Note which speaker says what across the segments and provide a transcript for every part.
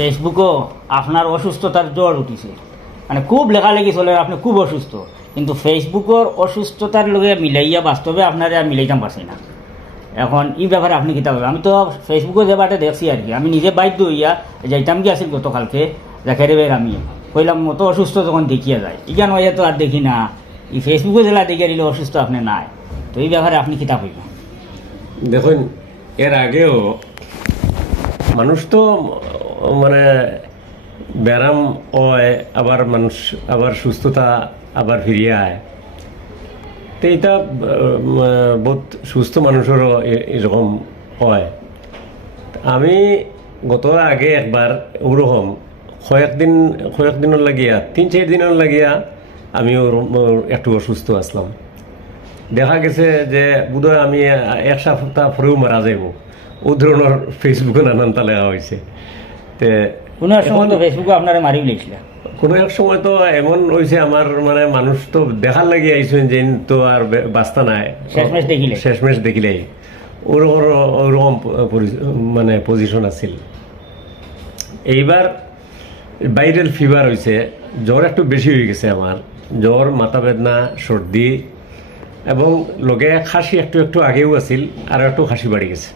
Speaker 1: ফেসবুকও আপনার অসুস্থতার জ্বর উঠিছে। মানে খুব লেখালেখি চলে, আপনি খুব অসুস্থ। কিন্তু ফেসবুকের অসুস্থতার লগে মিলাইয়া বাস্তবে আপনার মিলাইতাম পারছি না। এখন এই ব্যাপারে আপনি কিতা আমি তো ফেসবুকে যে বাটে দেখছি আর কি। আমি নিজে বাধ্য হইয়া যাইতাম কি আসিল গতকালকে, দেখে রে আমি। কইলাম মতো অসুস্থ যখন দেখিয়া যায়। ইগান হইয়া তো আর দেখি না। এই ফেসবুকে জেলা দেখিয়া দিলে অসুস্থ আপনি নাই। তো এই ব্যাপারে আপনি কিতা কইবেন
Speaker 2: দেখুন, এর আগেও মানুষ তো মানে ব্যায়াম হয়, আবার মানুষ, আবার সুস্থতা আবার ফিরিয়ে আয়। তো এটা বহুত সুস্থ মানুষেরও এরকম হয়। আমি গত আগে একবার ওরকম, কয়েকদিন, কয়েকদিনের লাগিয়া, তিন, চার দিনের লাগিয়া আমি একটু অসুস্থ আসলাম। দেখা গেছে যে বোধহয় আমি এক সপ্তাহ পরেও মারা যাইব। ও ধরনের ফেসবুকে নানান তা লেখা হয়েছে তে
Speaker 1: কোনো এক সময় তো ফেসবুকে আপনারা মারি উলাইছিল
Speaker 2: কোনো এক সময় তো এমন হয়েছে আমার মানে মানুষ তো দেখার লাগি আইসেন যে তো আর বাস্তা নাই।
Speaker 1: শেষমেশ দেখিলে।
Speaker 2: শেষমেশ দেখিলেই। ওরকম ওরকম মানে পজিশন আছিল। এইবার ভাইরাল ফিভার হয়েছে জ্বর একটু বেশি হয়ে গেছে আমার। জ্বর মাথা বেদনা সর্দি এবং লগে খাসি একটু একটু আগেও আছিল আর একটু খাসি বাড়ি গেছে।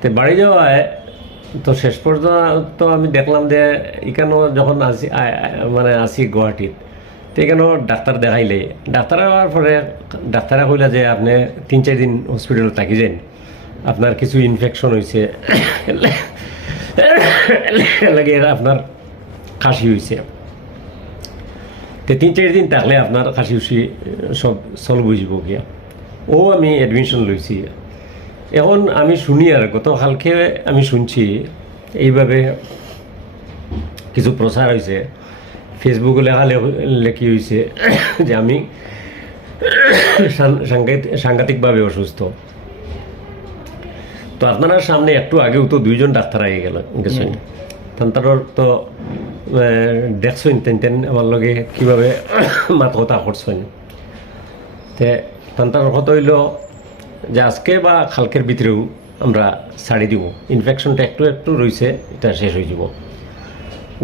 Speaker 2: তো বাড়ি যাওয়ায় তো শেষ পর্যন্ত আমি দেখলাম যে এখানেও যখন আসি মানে আসি গুয়াহাটিত, তো এখানেও ডাক্তার দেখাইলে। ডাক্তার হওয়ার পরে ডাক্তারে কইলা যে আপনি তিন, চার দিন হসপিটালে থাকি যান। আপনার কিছু ইনফেকশন হয়েছে লাগে আপনার খাসি হয়েছে তো তিন, চার দিন থাকলে আপনার খাসি উসি সব হয়ে যাব গিয়া। ও আমি এডমিশন লইছি। এখন আমি শুনি আর গতকালকে আমি শুনছি এইভাবে কিছু প্রচার হয়েছে ফেসবুকে লেখা লেখি হয়েছে যে আমি সাংঘাতিকভাবে অসুস্থ। তো আপনারা সামনে একটু আগেও তো দুইজন ডাক্তার আগে গেল গেছেন। তান্তারর তো দেখছেন তেন তেন আমার লগে কীভাবে মাত কথা করছেন তে তান্তার কথা হইল যে আজকে বা খালকের ভিতরেও আমরা ছাড়ি দিব। ইনফেকশনটা একটু একটু রয়েছে এটা শেষ হয়ে যাব।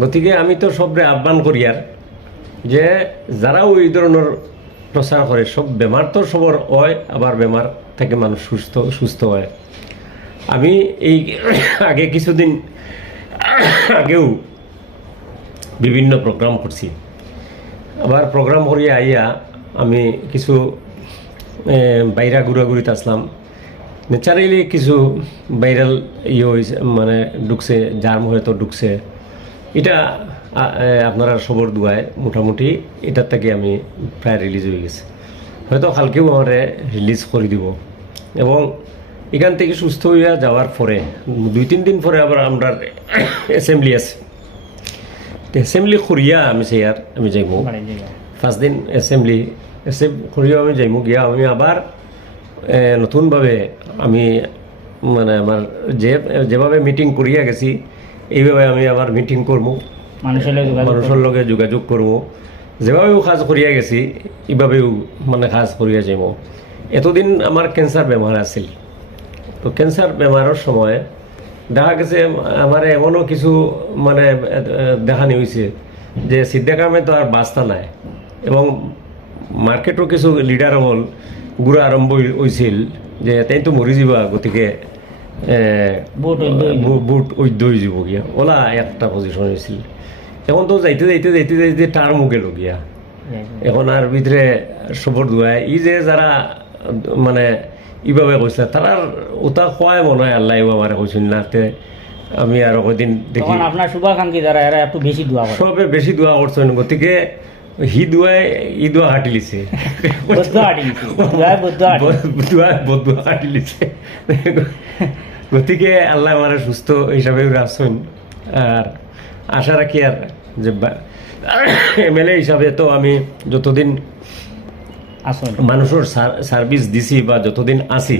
Speaker 2: গতিকে আমি তো সবরে আহ্বান করি আর যে যারাও এই ধরনের প্রচার করে, সব বেমার তো সবর হয়, আবার বেমার থেকে মানুষ সুস্থ সুস্থ হয়। আমি এই আগে কিছুদিন আগেও বিভিন্ন প্রোগ্রাম করছি। আবার প্রোগ্রাম করিয়া আইয়া আমি কিছু বাইরা ঘুরাঘুরিতে আসলাম। ন্যাচারালি কিছু ভাইরাল ইয়ে হয়েছে মানে ঢুকছে জার্ম হয়তো ঢুকছে। এটা আপনারা সবর দুয়ায় মোটামুটি এটার থেকে আমি প্রায় রিলিজ হয়ে গেছে। হয়তো কালকেও আমারে রিলিজ করে দিব। এবং এখান থেকে সুস্থ হইয়া যাওয়ার পরে দুই তিন দিন পরে আবার আমরা অ্যাসেম্বলি আছে। অ্যাসেম্বলি করিয়া আমি সেই আর আমি যাইব। পাঁচ দিন অ্যাসেম্বলি এসে করিয়া আমি যাইমু গিয়া আমি আবার নতুনভাবে আমি মানে আমার যে যেভাবে মিটিং করিয়া গেছি এইভাবে আমি আবার মিটিং করব
Speaker 1: মানুষের লগে যোগাযোগ
Speaker 2: করব যেভাবেও কাজ করিয়া গেছি এইভাবেও মানে কাজ করিয়া যাইব এতদিন আমার ক্যান্সার বেমার আছিল। তো ক্যান্সার বেমারের সময় দেখা গেছে আমার এমনও কিছু মানে দেখানি হয়েছে যে সিদ্ধা কামে তো আর বাস্তা নাই। এবং মার্কেটও কিছু লিডার হল গুড়া আরম্ভ হই- হইছিল যে তাই তো মরি যাবা গতিকে
Speaker 1: বুট ঐদ্য হইব।
Speaker 2: বু- বুট ঐদ্য হয়ে যাব গিয়া ওলা একটা পজিশন হয়েছিল এখন তো যাইতে যাইতে যাইতে যাইতে টার্মও গেল গিয়া এখন আর ভিতরে সবর দুয়ায় ই যে যারা মানে ইভাবে কৈছে তারার ওটা খোৱাই মনে হয় আল্লাহ আমার কৈছিল না তে আমি আর কদিন দেখি
Speaker 1: আপনার শুভাকাঙ্ক্ষী যারা এরা একটু বেশি দোয়া
Speaker 2: সবে বেশি দোয়া করছেন গতিকে হি দুয়াই ই হাঁটি লিছে। বদুয়া হাঁটি লিছে। গতিকে আল্লাহ আমার সুস্থ হিসাবে রাখছেন আর আশা রাখি আর যে এমএলএ হিসাবে তো আমি যতদিন মানুষের সার্ভিস দিছি বা যতদিন আছি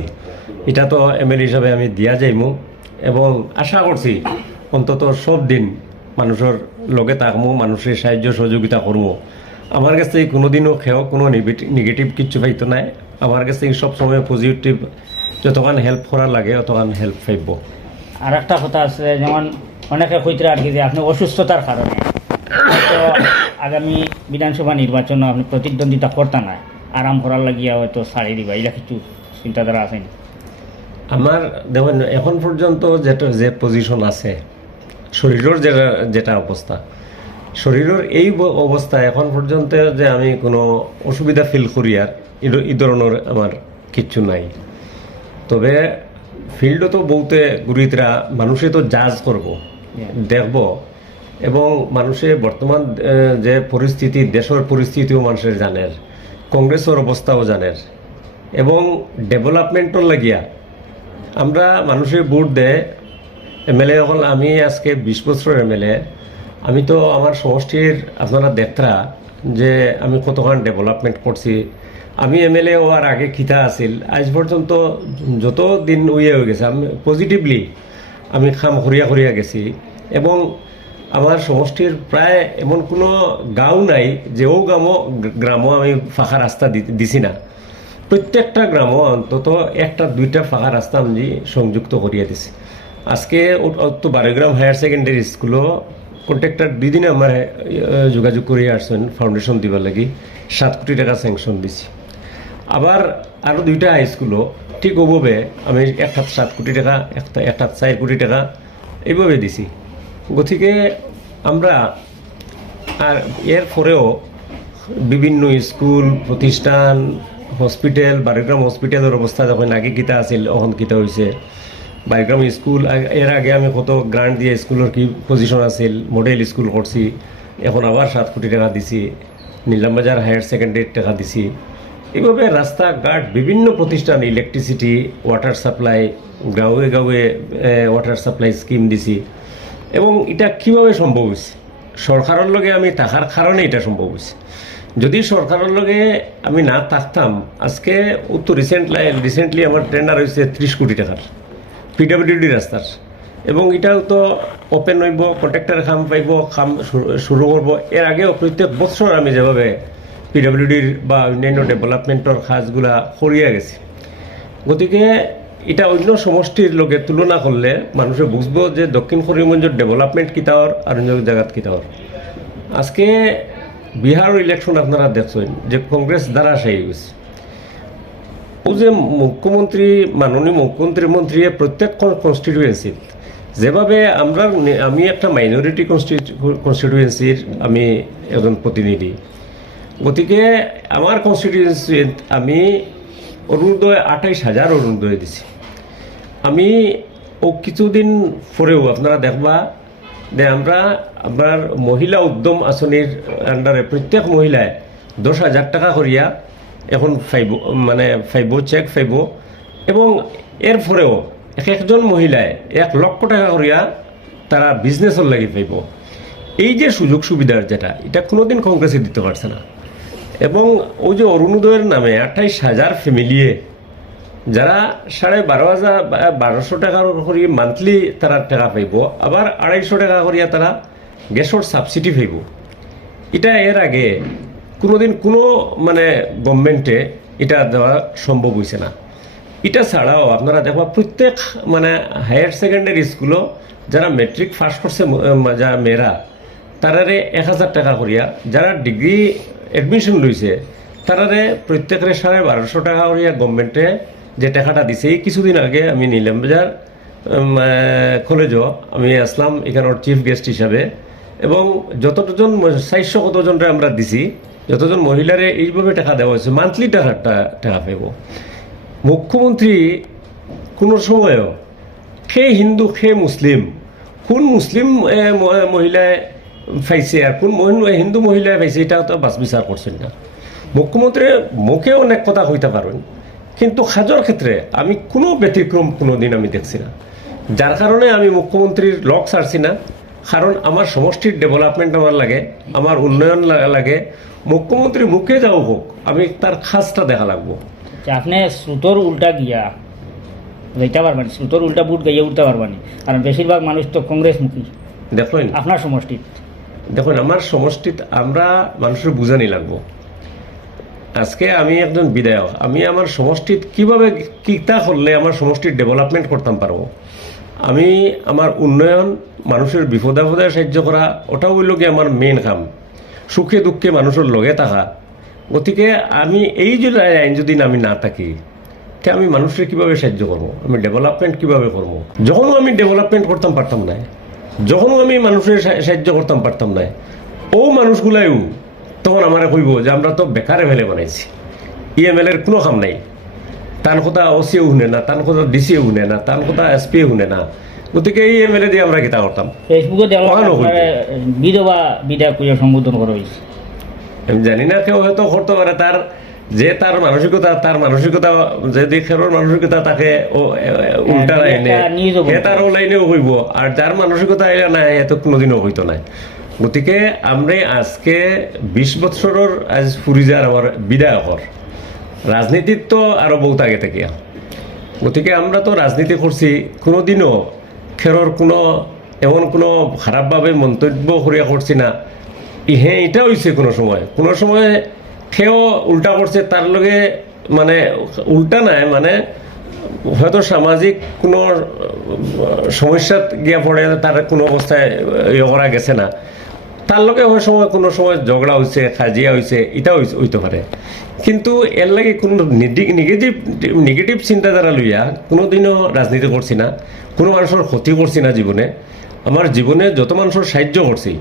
Speaker 2: এটা তো এমএলএ হিসাবে আমি দিয়া যাইমু। এবং আশা করছি অন্তত সব দিন মানুষের লগে থাকমু মানুষের সাহায্য সহযোগিতা করব আমার কাছ কোনোদিনও খেয়েও কোনো নেগেটিভ কিচ্ছু পাইতো নাই। আমার কাছ থেকে সব সময় পজিটিভ যতক্ষণ হেল্প করা লাগে অতক্ষণ হেল্প পাইব।
Speaker 1: আর একটা কথা আছে যেমন অনেকে কইতে আর কি যে আপনি অসুস্থতার কারণে। হয়তো আগামী বিধানসভা নির্বাচনে আপনি প্রতিদ্বন্দ্বিতা করতে না আরাম করার লাগিয়া হয়তো ছাড়ি দিবা এইটা কিছু চিন্তাধারা আছে?
Speaker 2: আমার দেখুন এখন পর্যন্ত যেটা যে পজিশন আছে শরীরের যেটা যেটা অবস্থা শরীরের এই অবস্থা এখন পর্যন্ত যে আমি কোনো অসুবিধা ফিল করি আর এই- ধরনের আমার কিচ্ছু নাই। তবে ফিল্ডও তো বহুতে গুরিতরা মানুষে তো জাজ করব দেখব। এবং মানুষে বর্তমান যে পরিস্থিতি দেশের পরিস্থিতিও মানুষের জানের কংগ্রেসের অবস্থাও জানের। এবং ডেভেলপমেন্টর লাগিয়া আমরা মানুষের ভোট দেয় এমএলএ হল আমি আজকে বিশ বছর এমএলএ আমি তো আমার সমষ্টির আপনারা দেখতরা যে আমি কতখান ডেভেলপমেন্ট করছি। আমি এমএলএ হওয়ার আগে খিতা আছিল, আজ পর্যন্ত যত দিন উইয়ে হয়ে গেছে, আমি পজিটিভলি আমি খাম করিয়া করিয়া গেছি। এবং আমার সমষ্টির প্রায় এমন কোনো গাঁও নাই, যেও গ্রামও গ্রামও আমি ফাঁকা রাস্তা দিছি না। প্রত্যেকটা গ্রাম অন্তত একটা, দুইটা ফাঁকা রাস্তা আমি সংযুক্ত করিয়ে দিছি। আজকে তো বারোগ্রাম হায়ার সেকেন্ডারি স্কুলও কন্ট্রাক্টর দুই দিনে আমার যোগাযোগ করে আসছেন ফাউন্ডেশন দিবার লাগি। সাত কোটি টাকা স্যাংশন দিছি। আবার আরও দুইটা হাই স্কুলও ঠিক ওভাবে আমি এক হাত সাত কোটি টাকা, একটা এক হাত চার কোটি টাকা, এইভাবে দিছি। গতিকে আমরা আর এর পরেও বিভিন্ন স্কুল, প্রতিষ্ঠান হসপিটাল বারিগ্রাম হসপিটালের অবস্থা যখন আগে কিতা আছিল অখন কিতা হয়েছে বারিগ্রাম স্কুলের আগে আমি কত গ্রান্ট দিয়ে স্কুলের কি পজিশন আছিল মডেল স্কুল করছি, এখন আবার সাত কোটি টাকা দিছি নীলামবাজার হায়ার সেকেন্ডারি টাকা দিছি। এইভাবে রাস্তাঘাট, বিভিন্ন প্রতিষ্ঠান ইলেকট্রিসিটি ওয়াটার সাপ্লাই গাঁৱে গাঁৱে ওয়াটার সাপ্লাই স্কিম দিছি। এবং এটা কীভাবে সম্ভব হয়েছে সরকারের লগে আমি থাকার কারণে এটা সম্ভব হয়েছে যদি সরকারের লগে আমি না থাকতাম, আজকে তো রিসেন্ট রিসেন্টলি আমার টেন্ডার হয়েছে ত্রিশ কোটি টাকার। পিডাব্লিউডি রাস্তার। এবং এটাও তো ওপেন হইব কন্ট্রাক্টর খাম পাইব, খাম শুরু- করব। এর আগেও প্রত্যেক বছর আমি যেভাবে পিডাব্লিউডির বা অন্যান্য ডেভেলপমেন্টের কাজগুলা করিয়া গেছি। গতিকে এটা অন্য সমষ্টির লগে তুলনা করলে মানুষে বুঝব যে দক্ষিণ করিমগঞ্জের ডেভেলপমেন্ট কিতাওয়ার আর অন্য জায়গাত কিতাওয়ার আজকে বিহার ইলেকশন আপনারা দেখছেন যে কংগ্রেস দ্বারা সেই গেছে ও যে মুখ্যমন্ত্রী, মাননীয় মুখ্যমন্ত্রী মন্ত্রী প্রত্যেক কনস্টিটিউয়েন্সি যেভাবে আমরা আমি একটা মাইনরিটি কনস্টিটিউয়েন্সির আমি এজন প্রতিনিধি। গতিকে আমার কনস্টিটিউয়েন্সিত আমি অরুণোদয় আঠাইশ হাজার অরুণোদয় দিছি। আমি ও কিছুদিন পরেও আপনারা দেখবা যে আমরা আপনার মহিলা উদ্যম আঁচনির আন্ডারে প্রত্যেক মহিলায় দশ হাজার টাকা করিয়া এখন ফাইব মানে ফাইব চেক ফাইব এবং এর পরেও এক একজন মহিলায় এক লক্ষ টাকা করিয়া তারা বিজনেসের লাগি পাইব এই যে সুযোগ সুবিধার যেটা, এটা কোনোদিন কংগ্রেসে দিতে পারছে না। এবং ওই যে অরুণোদয়ের নামে আঠাইশ হাজার ফ্যামিলিয়ে যারা সাড়ে বারো হাজার বারোশো টাকা করে মান্থলি তারা টাকা পাইব আবার আড়াইশো টাকা করিয়া তারা গ্যাসের সাবসিডি পাইব এটা এর আগে কোনোদিন কোনো মানে গভর্নমেন্টে এটা দেওয়া সম্ভব হয়েছে না। এটা ছাড়াও আপনারা দেখবা প্রত্যেক মানে হায়ার সেকেন্ডারি স্কুলও যারা মেট্রিক পাস করছে যারা মেয়েরা, তারারে এক হাজার টাকা করিয়া যারা ডিগ্রি এডমিশন লইছে, তারারে প্রত্যেকের সাড়ে বারোশো টাকা করিয়া গভর্নমেন্টে যে টাকাটা দিছে, এই কিছুদিন আগে আমি নিলাম বাজার কলেজও আমি আসলাম এখানের চিফ গেস্ট হিসাবে এবং যতজন, চারশো কতজনরে আমরা দিছি যতজন মহিলারে এইভাবে টাকা দেওয়া হয়েছে মান্থলি টাকা টাকা পাইব মুখ্যমন্ত্রী কোনো সময়ও সে হিন্দু সে মুসলিম, কোন মুসলিম মহিলায় পাইছে আর কোন হিন্দু মহিলায় পাইছে এটা তো বাস বিচার করছেন না। মুখ্যমন্ত্রী মুখে অনেক কথা কইতে পারেন, কিন্তু সাজর ক্ষেত্রে আমি কোনো ব্যতিক্রম কোনো দিন আমি দেখছি না। যার কারণে আমি মুখ্যমন্ত্রীর লক ছাড়ছি না। কারণ আমার সমষ্টির ডেভেলপমেন্ট আমার লাগে আমার উন্নয়ন লাগে মুখ্যমন্ত্রী মুখে যাও হোক আমি তার খাসটা দেখা লাগবো।
Speaker 1: যে আপনি স্রোতর উল্টা গিয়া যাইতে পারবেন স্রোতর উল্টা বুট গাইয়া উঠতে পারবেন। কারণ বেশিরভাগ মানুষ তো কংগ্রেসমুখী।
Speaker 2: দেখুন।
Speaker 1: আপনার সমষ্টিত
Speaker 2: দেখুন আমার সমষ্টিত আমরা মানুষের বুঝানি লাগবো। আজকে আমি একজন বিধায়ক আমি আমার সমষ্টিত কীভাবে কিতা করলে আমার সমষ্টির ডেভেলপমেন্ট করতাম পারব? আমি আমার উন্নয়ন মানুষের বিপদে সাহায্য করা, ওটাও হইল কি আমার মেন কাম। সুখে দুঃখে মানুষের লগে থাকা। গতিকে আমি এই যে লাইন যদি আমি না থাকি, তে আমি মানুষের কীভাবে সাহায্য করব? আমি ডেভেলপমেন্ট কীভাবে করব? যখনও আমি ডেভেলপমেন্ট করতাম, পারতাম না যখনও আমি মানুষের সাহায্য করতাম, পারতাম না ও মানুষগুলাইও তখন আমার কইব যে, আমরা তো বেকার এমএলএ বানাইছি। ইএমএল এর কোনো কাম নাই। তান কথা ওসিও শুনে না তান কথা ডিসিও শুনে না তান কথা এসপিও শুনে না। গতিকে এই এমএলএ দিয়ে আমরা কিতা করতাম।
Speaker 1: ফেসবুকে বিধবা করে সম্বোধন করা হয়েছে।
Speaker 2: আমি জানি না কেউ হয়তো করতে পারে তার যে তার মানসিকতা তার মানসিকতা যদি খেরোর মানসিকতা তাকে এ, এ, উল্টা
Speaker 1: হ্যাঁ,
Speaker 2: লাইনে সে তার লাইনেও হইব আর যার মানসিকতা এলে না এত কোনোদিনও হইতো না গতিকে আমরা আজকে বিশ বছরের আজ ফুরি যার আমার বিদায়কর রাজনীতির তো আরও বহুত আগে থেকে। গতিকে আমরা তো রাজনীতি করছি, কোনোদিনও খেরোর কোনো, এমন কোনো খারাপভাবে মন্তব্য করিয়া করছি না। ই- হ্যাঁ এটা হয়েছে কোনো সময়। কোনো সময় খেয়েও উল্টা করছে তার লগে মানে উল্টা নাই মানে হয়তো সামাজিক কোনো সমস্যাত গিয়া পড়ে তার কোনো অবস্থায় ইয়ে করা গেছে না। তার লগে হয় সময়, কোনো সময় ঝগড়া হয়েছে খাজিয়া হয়েছে এটা হইছে- হইতে পারে কিন্তু এর লাগে কোনো নেগেটিভ নেগেটিভ চিন্তাধারা লইয়া কোনোদিনও রাজনীতি করছি না কোনো মানুষের ক্ষতি করছি না জীবনে আমার জীবনে যত মানুষের সাহায্য করছি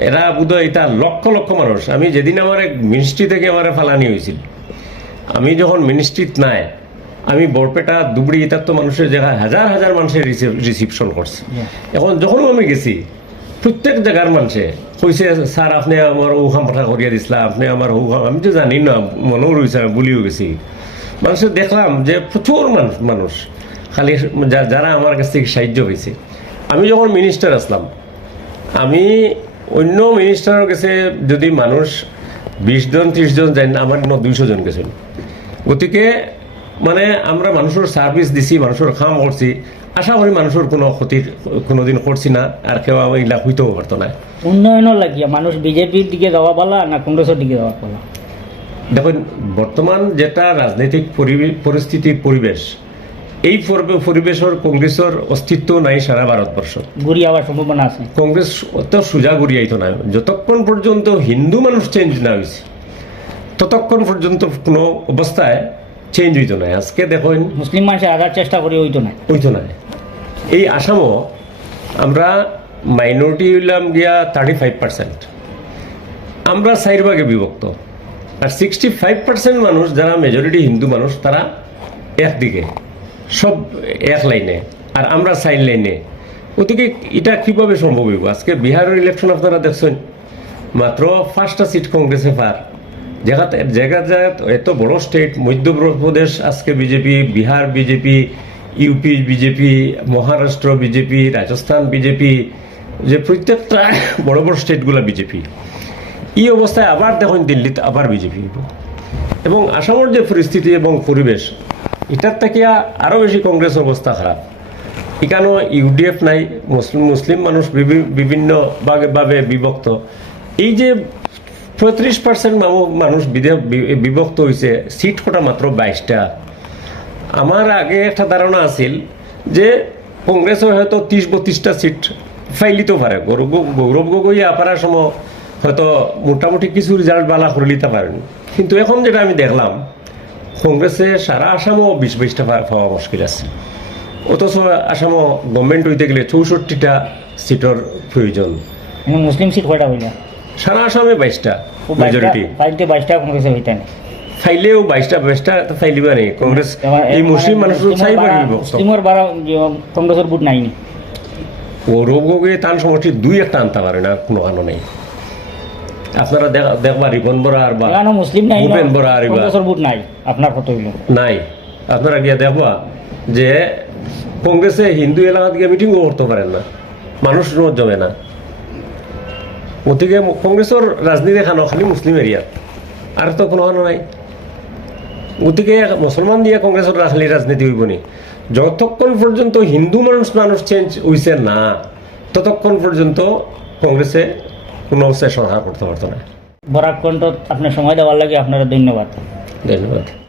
Speaker 2: এরা বোধহয় এটা লক্ষ লক্ষ মানুষ। আমি যেদিন আমার এক মিনিস্ট্রি থেকে আমার ফালানি হয়েছিল আমি যখন মিনিস্ট্রিত নাই আমি বরপেটা দুবড়ি এটার তো মানুষের জায়গায় হাজার হাজার মানুষের রিসিপশন করছে এখন যখনও আমি গেছি প্রত্যেক জায়গার মানুষে কইছে স্যার আপনি আমার ঔখাম পাঠা করিয়া দিছিলা, আপনি আমার ঔখাম আমি তো জানি না মনেও রয়েছে বলিও গেছি। মানুষের দেখলাম যে প্রচুর মানুষ মানুষ খালি যারা আমার কাছ থেকে সাহায্য হয়েছে আমি যখন মিনিস্টার আসলাম আমি অন্য মিনিস্টারের কাছে যদি মানুষ বিশ জন ত্রিশ জন যাই না আমার দুইশো জন গেছিল। গতিকে মানে আমরা মানুষের সার্ভিস দিছি, মানুষের কাম করছি আশা করি মানুষের কোনো ক্ষতি কোনোদিন করছি না আর কেউ এইগুলা হইতেও পারতো না।
Speaker 1: উন্নয়নের লাগিয়া মানুষ বিজেপির দিকে যাওয়া পালা না কংগ্রেসের দিকে যাওয়া পালা?
Speaker 2: দেখুন বর্তমান যেটা রাজনৈতিক পরিস্থিতি পরিবেশ এই পরিবে- পরিবেশের কংগ্রেসের অস্তিত্ব নাই সারা ভারতবর্ষ
Speaker 1: ঘুরি আবার সম্ভাবনা আছে।
Speaker 2: কংগ্রেস অত সোজা ঘুরিয়াইতো না যতক্ষণ পর্যন্ত হিন্দু মানুষ চেঞ্জ না হয়েছে ততক্ষণ পর্যন্ত কোনো অবস্থায় চেঞ্জ হইতো না আজকে দেখেন
Speaker 1: মুসলিম মানুষের আগার চেষ্টা করি হইতো না
Speaker 2: হইতো না এই আসামও আমরা মাইনরিটি হইলাম গিয়া থার্টি ফাইভ পার্সেন্ট আমরা চার ভাগে বিভক্ত। আর সিক্সটি ফাইভ পার্সেন্ট মানুষ যারা মেজরিটি হিন্দু মানুষ তারা একদিকে সব এক লাইনে। আর আমরা সাইড লাইনে। গতিকে এটা কীভাবে সম্ভব হইব? আজকে বিহারের ইলেকশন আপনারা দেখছেন। মাত্র পাঁচটা সিট কংগ্রেসে পার। জায়গা জায়গা জায়গা এত বড় স্টেট মধ্যপ্রদেশ আজকে BJP, Bihar BJP UP BJP, Maharashtra BJP, Rajasthan BJP, যে প্রত্যেকটা বড় বড় স্টেটগুলো বিজেপি। এই অবস্থায় আবার দেখুন দিল্লিতে আবার বিজেপি এবং আসামের যে পরিস্থিতি এবং পরিবেশ, এটার থেকে আরও বেশি কংগ্রেস অবস্থা খারাপ। এখানেও ইউডিএফ নাই, মুসলিম মুসলিম মানুষ বিভি- বিভিন্ন ভাগে বিভক্ত। এই যে পঁয়ত্রিশ পার্সেন্ট মানুষ বিভক্ত হয়েছে সিট কটা মাত্র বাইশটা। আমার আগে একটা ধারণা আছিল যে কংগ্রেসও হয়তো ত্রিশ বত্রিশটা সিট ফাইলিতেও পারে। গৌরব গগৈ আপার সময় হয়তো মোটামুটি কিছু রেজাল্ট বালা করে নিতে পারেন। কিন্তু এখন যেটা আমি দেখলাম, কংগ্রেসে সারা আসামও বিশ বাইশটা পাওয়া মুশকিল আছে। অথচ আসামও গভর্নমেন্ট হইতে গেলে চৌষট্টিটা সিটের প্রয়োজন।
Speaker 1: মুসলিম সিট কয়টা
Speaker 2: সারা আসামে বাইশটা মেজরিটি
Speaker 1: বাইশটা বাইশটা কংগ্রেসে হইতা না
Speaker 2: ফাইলেও বাইশটা বাইশটা তো ফাইলিবা নেই কংগ্রেস এই মুসলিম মানুষের চাই পারি বিভক্ত
Speaker 1: মুসলিমের বারা কংগ্রেসের বুট নাইনি।
Speaker 2: গৌরব গগৈ তান সমষ্টি দুই একটা আনতে পারে না কোনো কারণ নেই। আপনারা দেখবা রিপন বরা আর বা
Speaker 1: মুসলিম নাই
Speaker 2: ভূপেন বরা আর বা।
Speaker 1: কংগ্রেসের বুট নাই আপনার কত হইল?
Speaker 2: নাই। আপনারা গিয়ে দেখবা যে কংগ্রেসে হিন্দু এলাকাত গিয়ে মিটিংও করতে পারেন না। মানুষ রোজ জমে না। গতিকে কংগ্রেসের রাজনীতি এখানো খালি মুসলিম এরিয়াত আর তো কোনো নাই। গতিকে মুসলমান দিয়ে কংগ্রেসের খালি রাজনীতি হইব নি। যতক্ষণ পর্যন্ত হিন্দু মানুষ মানুষ চেঞ্জ হইছে না ততক্ষণ পর্যন্ত কংগ্রেসে কোনো সহায় করতে পারতো না
Speaker 1: বরাক কণ্ঠ আপনার সময় দেওয়ার লাগে আপনারা ধন্যবাদ।
Speaker 2: ধন্যবাদ।